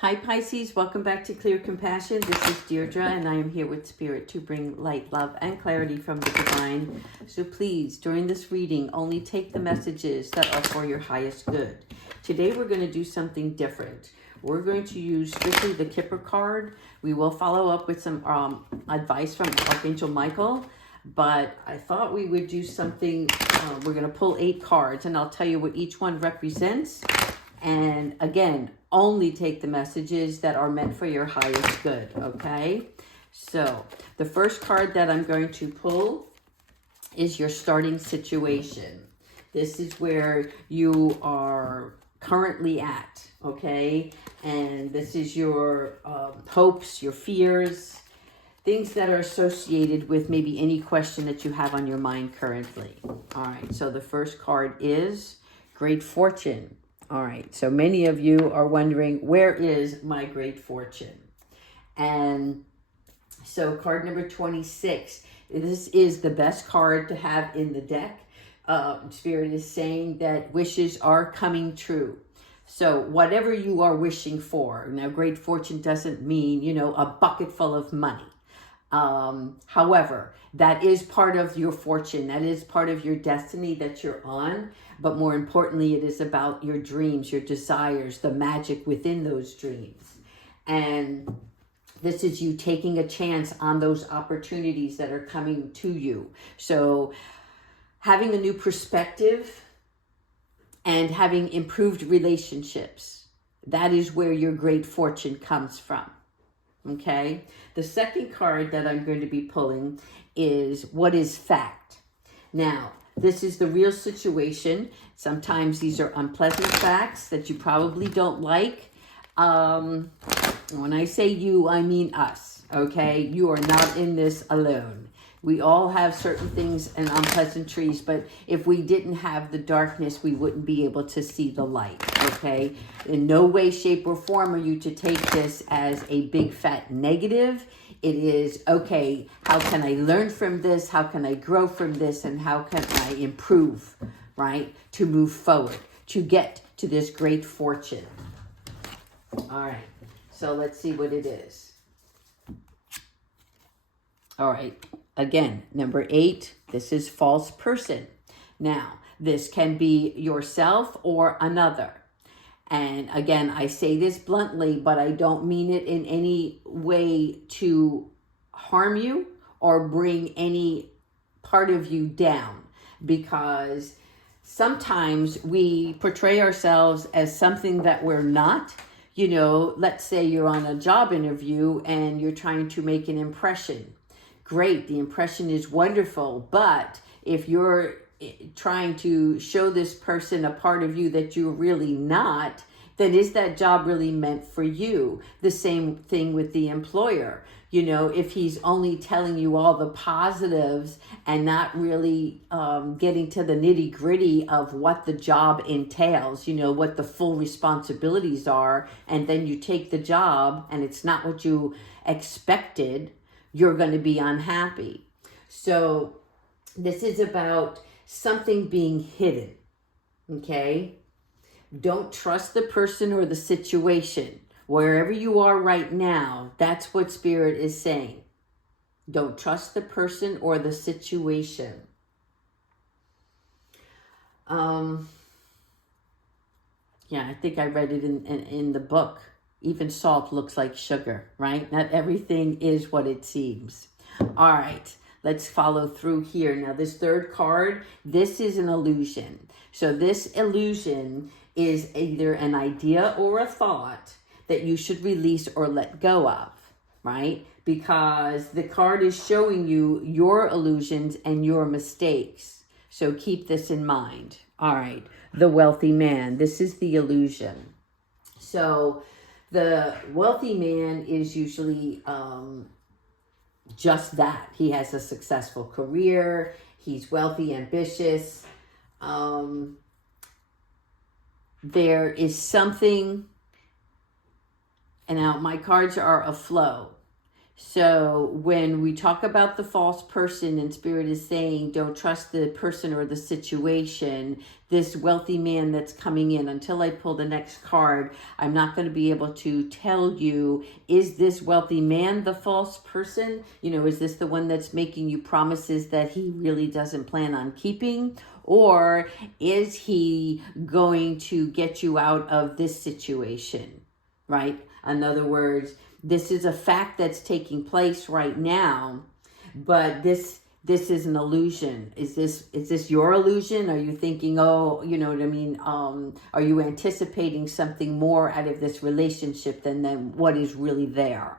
Hi Pisces, welcome back to Clear Compassion. This is Deirdre and I am here with Spirit to bring light, love, and clarity from the divine. So please, during this reading, only take the messages that are for your highest good. Today we're going to do something different. We're going to use strictly the Kipper card. We will follow up with some advice from Archangel Michael, but I thought we would do something. We're going to pull 8 cards and I'll tell you what each one represents. And again, only take the messages that are meant for your highest good, okay? So the first card that I'm going to pull is your starting situation. This is where you are currently at, okay? And this is your hopes, your fears, things that are associated with maybe any question that you have on your mind currently. All right, so the first card is Great Fortune. All right, so many of you are wondering, where is my great fortune? And so card number 26, this is the best card to have in the deck. Spirit is saying that wishes are coming true. So whatever you are wishing for, now great fortune doesn't mean, a bucket full of money. However, that is part of your fortune. That is part of your destiny that you're on. But more importantly, it is about your dreams, your desires, the magic within those dreams. And this is you taking a chance on those opportunities that are coming to you. So having a new perspective and having improved relationships, that is where your great fortune comes from. Okay, the second card that I'm going to be pulling is what is fact. Now, this is the real situation. Sometimes these are unpleasant facts that you probably don't like. When I say you, I mean us, okay? You are not in this alone. We all have certain things and unpleasantries, but if we didn't have the darkness, we wouldn't be able to see the light, okay? In no way, shape, or form are you to take this as a big fat negative. It is, okay, how can I learn from this? How can I grow from this? And how can I improve, right? To move forward, to get to this great fortune. All right, so let's see what it is. All right. Again, number 8, this is false person. Now, this can be yourself or another. And again, I say this bluntly, but I don't mean it in any way to harm you or bring any part of you down. Because sometimes we portray ourselves as something that we're not. Let's say you're on a job interview and you're trying to make an impression. Great, the impression is wonderful, but if you're trying to show this person a part of you that you're really not, then is that job really meant for you? The same thing with the employer. If he's only telling you all the positives and not really getting to the nitty gritty of what the job entails, what the full responsibilities are, and then you take the job and it's not what you expected, you're going to be unhappy. So this is about something being hidden, okay? Don't trust the person or the situation. Wherever you are right now, that's what Spirit is saying. Don't trust the person or the situation. Yeah, I think I read it in the book. Even salt looks like sugar, right? Not everything is what it seems. All right, let's follow through here. Now, this third card, this is an illusion. So this illusion is either an idea or a thought that you should release or let go of, right? Because the card is showing you your illusions and your mistakes. So keep this in mind. All right, the wealthy man. This is the illusion. So the wealthy man is usually just that. He has a successful career. He's wealthy, ambitious. There is something, and now my cards are a flow. So when we talk about the false person and Spirit is saying, don't trust the person or the situation, this wealthy man that's coming in, until I pull the next card, I'm not going to be able to tell you, is this wealthy man the false person? You know, is this the one that's making you promises that he really doesn't plan on keeping? Or is he going to get you out of this situation, right? In other words, this is a fact that's taking place right now, but this is an illusion. Is this your illusion? Are you thinking, oh, you know what I mean? Are you anticipating something more out of this relationship than what is really there?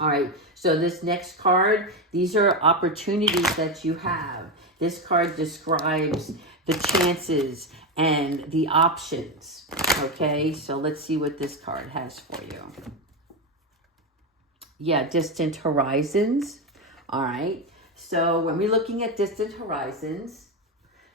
All right, so this next card, these are opportunities that you have. This card describes the chances and the options. Okay, so let's see what this card has for you. Yeah, distant horizons. All right. So when we're looking at distant horizons,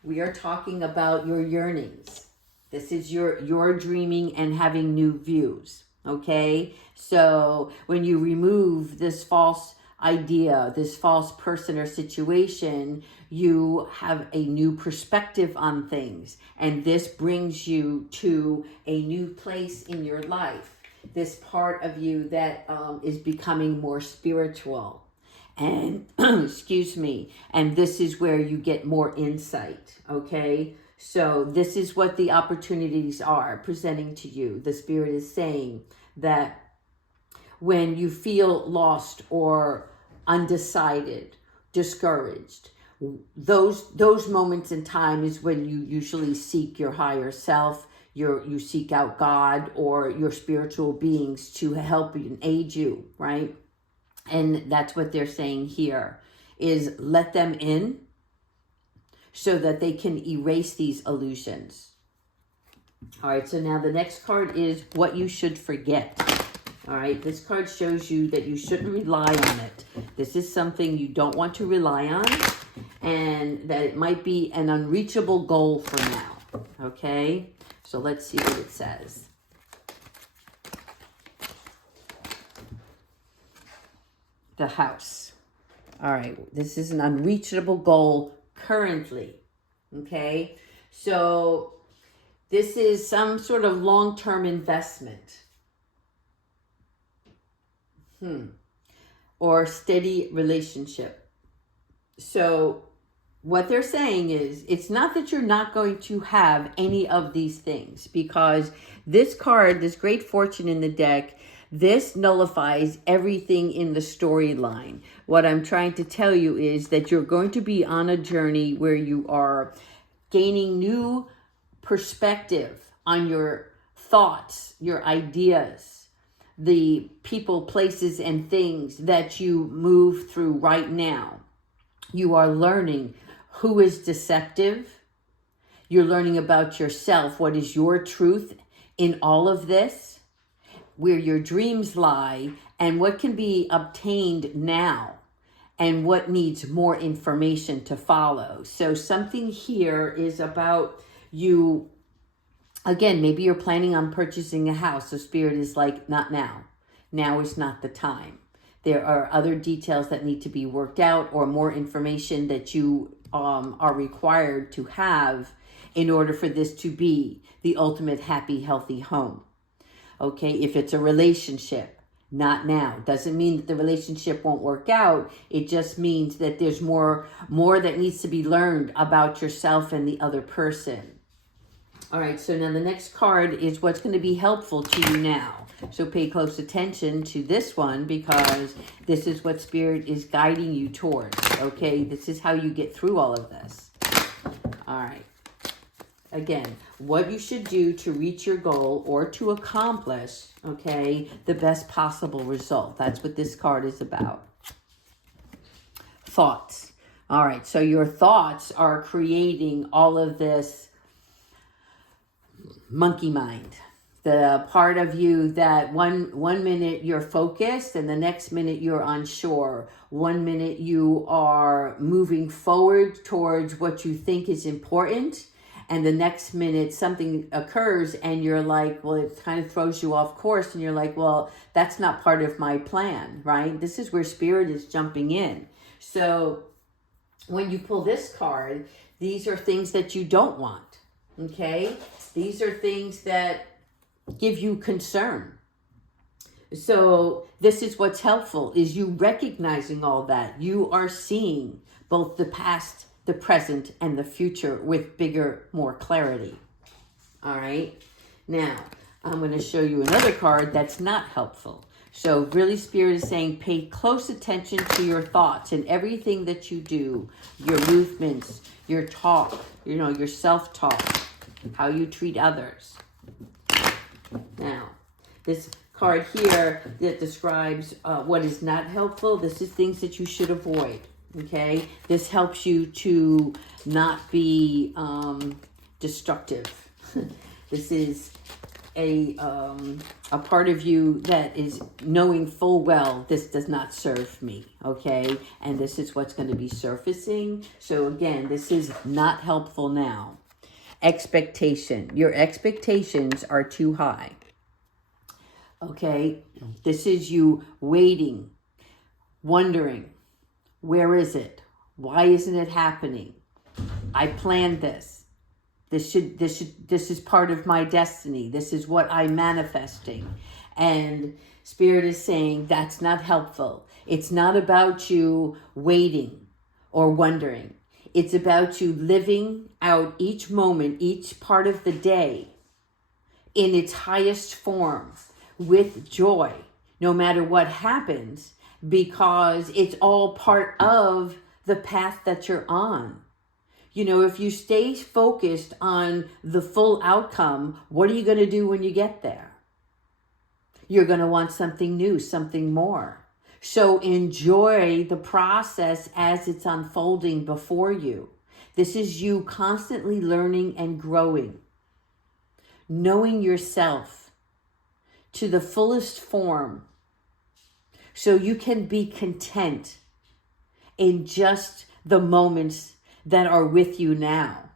we are talking about your yearnings. This is your dreaming and having new views. Okay. So when you remove this false idea, this false person or situation, you have a new perspective on things. And this brings you to a new place in your life. This part of you that is becoming more spiritual. And, excuse me, and this is where you get more insight, okay? So this is what the opportunities are presenting to you. The Spirit is saying that when you feel lost or undecided, discouraged, those moments in time is when you usually seek your higher self. You seek out God or your spiritual beings to help and aid you, right? And that's what they're saying here, is let them in so that they can erase these illusions. All right, so now the next card is what you should forget. All right, this card shows you that you shouldn't rely on it. This is something you don't want to rely on, and that it might be an unreachable goal for now, okay? So let's see what it says. The House. All right, this is an unreachable goal currently, okay? So this is some sort of long-term investment. Or steady relationship. So what they're saying is, it's not that you're not going to have any of these things, because this card, this Great Fortune in the deck, this nullifies everything in the storyline. What I'm trying to tell you is that you're going to be on a journey where you are gaining new perspective on your thoughts, your ideas, the people, places, and things that you move through right now. You are learning who is deceptive. You're learning about yourself. What is your truth in all of this? Where your dreams lie, and what can be obtained now, and what needs more information to follow. So something here is about you. Again, maybe you're planning on purchasing a house. So Spirit is like, not now. Now is not the time. There are other details that need to be worked out, or more information that you are required to have in order for this to be the ultimate happy, healthy home. Okay, if it's a relationship, not now. Doesn't mean that the relationship won't work out. It just means that there's more that needs to be learned about yourself and the other person. All right, so now the next card is what's going to be helpful to you now. So pay close attention to this one, because this is what Spirit is guiding you towards, okay? This is how you get through all of this. All right. Again, what you should do to reach your goal or to accomplish, okay, the best possible result. That's what this card is about. Thoughts. All right, so your thoughts are creating all of this monkey mind. The part of you that one minute you're focused and the next minute you're unsure. 1 minute you are moving forward towards what you think is important, and the next minute something occurs and you're like, well, it kind of throws you off course, and you're like, well, that's not part of my plan, right? This is where Spirit is jumping in. So when you pull this card, these are things that you don't want, okay? These are things that give you concern. So this is what's helpful, is you recognizing all that. You are seeing both the past, the present, and the future with bigger, more clarity. All right. Now, I'm going to show you another card that's not helpful. So really, Spirit is saying, pay close attention to your thoughts and everything that you do, your movements, your talk, your self-talk, how you treat others. Now, this card here that describes what is not helpful. This is things that you should avoid, okay? This helps you to not be destructive. This is a part of you that is knowing full well, this does not serve me, okay? And this is what's going to be surfacing. So again, this is not helpful now. Expectation. Your expectations are too high. Okay, this is you waiting, wondering, where is it? Why isn't it happening? I planned this. This is part of my destiny. This is what I'm manifesting. And Spirit is saying that's not helpful. It's not about you waiting or wondering. It's about you living out each moment, each part of the day in its highest form, with joy, no matter what happens, because it's all part of the path that you're on. If you stay focused on the full outcome, what are you going to do when you get there? You're going to want something new, something more. So enjoy the process as it's unfolding before you. This is you constantly learning and growing, knowing yourself to the fullest form, so you can be content in just the moments that are with you now.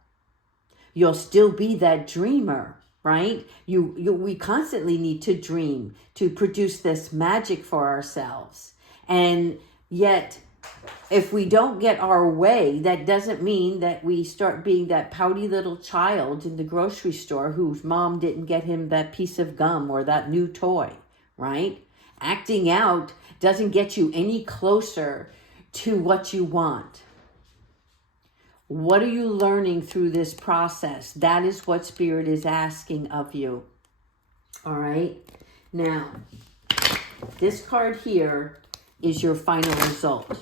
You'll still be that dreamer, right? We constantly need to dream to produce this magic for ourselves. And yet, if we don't get our way, that doesn't mean that we start being that pouty little child in the grocery store whose mom didn't get him that piece of gum or that new toy, right? Acting out doesn't get you any closer to what you want. What are you learning through this process? That is what Spirit is asking of you. All right. Now, this card here is your final result.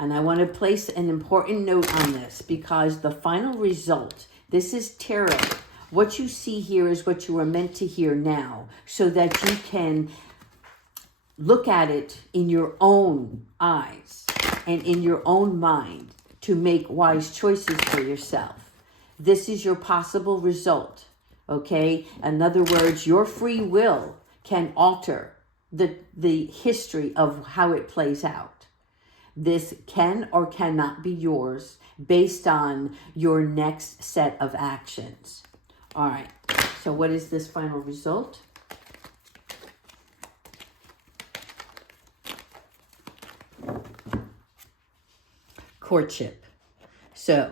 And I want to place an important note on this, because the final result, this is tarot. What you see here is what you are meant to hear now, so that you can look at it in your own eyes and in your own mind to make wise choices for yourself. This is your possible result, okay? In other words, your free will can alter the history of how it plays out. This can or cannot be yours based on your next set of actions. All right, so what is this final result? Courtship. So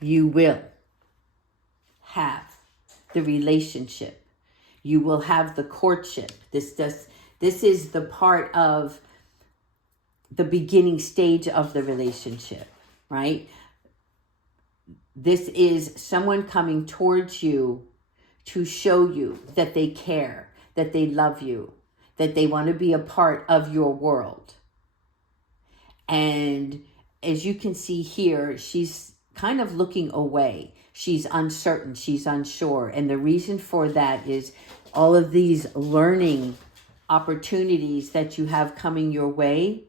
you will have the relationship. You will have the courtship. This is the part of the beginning stage of the relationship, right? This is someone coming towards you to show you that they care, that they love you, that they want to be a part of your world. And as you can see here, she's kind of looking away. She's uncertain, she's unsure. And the reason for that is all of these learning opportunities that you have coming your way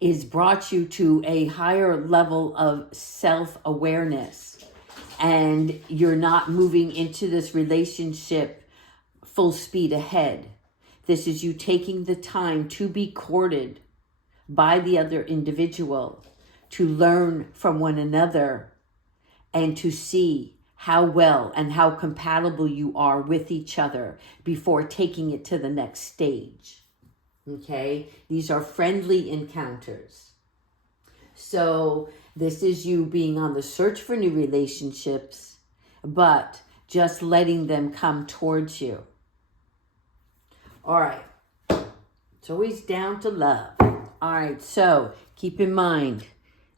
is brought you to a higher level of self-awareness. And you're not moving into this relationship full speed ahead. This is you taking the time to be courted by the other individual, to learn from one another, and to see how well and how compatible you are with each other before taking it to the next stage. Okay? These are friendly encounters. So this is you being on the search for new relationships, but just letting them come towards you. All right. It's always down to love. All right. So keep in mind,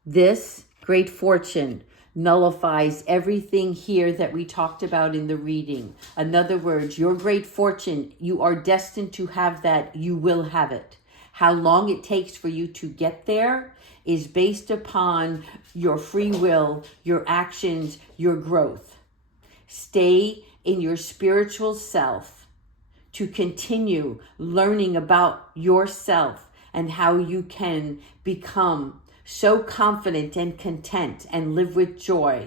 this great fortune nullifies everything here that we talked about in the reading. In other words, your great fortune, you are destined to have that. You will have it. How long it takes for you to get there is based upon your free will, your actions, your growth. Stay in your spiritual self to continue learning about yourself and how you can become so confident and content and live with joy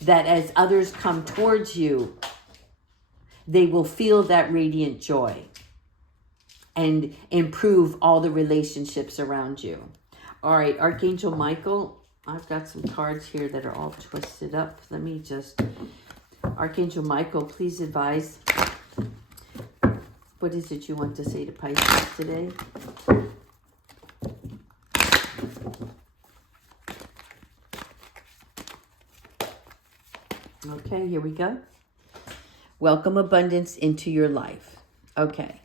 that as others come towards you, they will feel that radiant joy and improve all the relationships around you. All right, Archangel Michael, I've got some cards here that are all twisted up. Let me just, Archangel Michael, please advise. What is it you want to say to Pisces today? Okay, here we go. Welcome abundance into your life. Okay,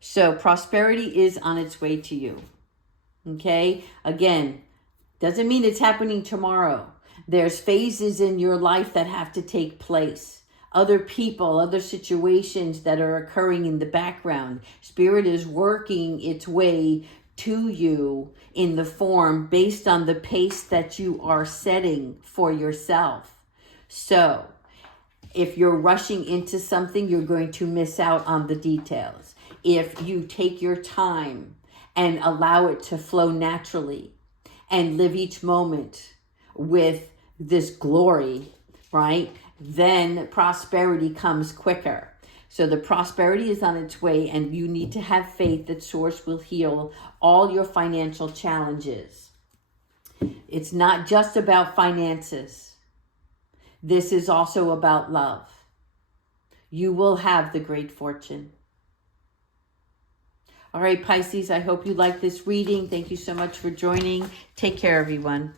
so prosperity is on its way to you. Okay, again, doesn't mean it's happening tomorrow. There's phases in your life that have to take place. Other people, other situations that are occurring in the background. Spirit is working its way to you in the form based on the pace that you are setting for yourself. So, if you're rushing into something, you're going to miss out on the details. If you take your time and allow it to flow naturally and live each moment with this glory, right? Then prosperity comes quicker. So the prosperity is on its way, and you need to have faith that Source will heal all your financial challenges. It's not just about finances. This is also about love. You will have the great fortune. All right, Pisces, I hope you like this reading. Thank you so much for joining. Take care, everyone.